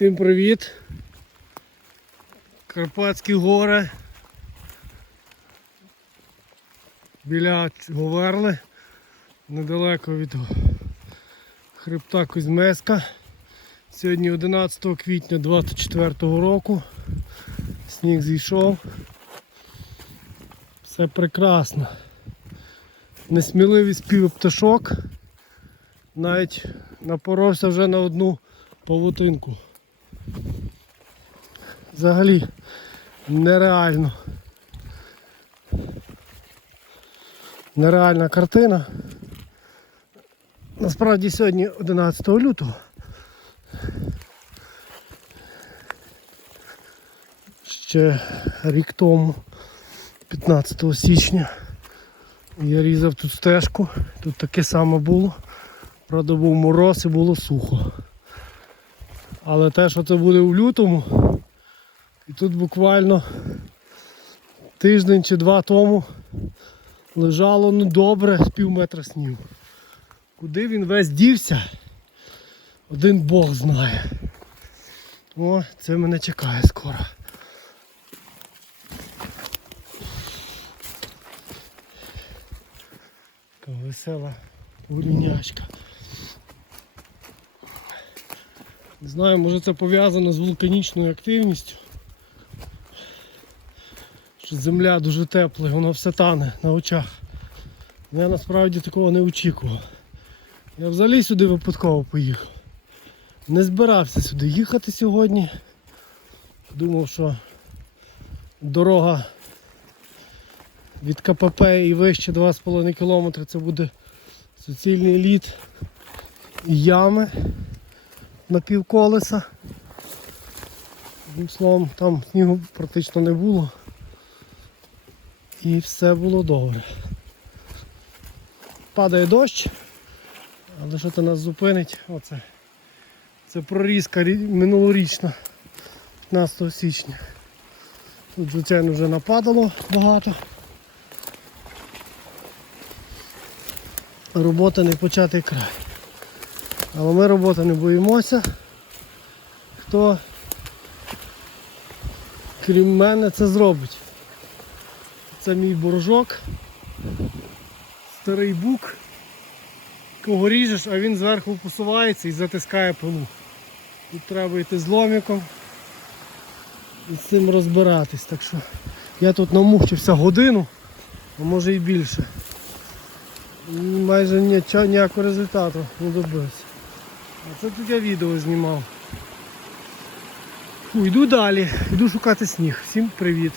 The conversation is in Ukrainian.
Всім привіт! Карпатські гори. Біля Говерли, недалеко від хребта Кузьмеска. Сьогодні 11 квітня 24 року. Сніг зійшов. Все прекрасно. Несміливий спів пташок. Навіть напоровся вже на одну павутинку. Взагалі нереально. Нереальна картина. Насправді сьогодні 11 лютого. Ще рік тому, 15 січня, я різав тут стежку, тут таке саме було. Правда був мороз і було сухо. Але те, що це буде в лютому, і тут буквально тиждень чи два тому лежало ну добре з пів метра снігу. Куди він весь дівся, один Бог знає. О, це мене чекає скоро. Така весела гулінячка. Не знаю, може це пов'язано з вулканічною активністю. Земля дуже тепла, воно все тане на очах. Я насправді такого не очікував. Я взагалі сюди випадково поїхав. Не збирався сюди їхати сьогодні. Думав, що дорога від КПП і вище 2,5 км це буде суцільний лід і ями на півколеса. Одним словом, там снігу практично не було. І все було добре. Падає дощ, але що це нас зупинить? Оце. Це прорізка минулорічна, 15 січня. Тут, звичайно, вже нападало багато. Робота не початий край. Але ми роботи не боїмося. Хто крім мене це зробить? Це мій боржок. Старий бук. Кого ріжеш, а він зверху посувається і затискає пилу. Тут треба йти з ломіком і з цим розбиратись. Так що я тут намучився годину, а може і більше. Майже ніякого результату не добився. А це тут я відео знімав. Фу, йду далі, йду шукати сніг. Всім привіт.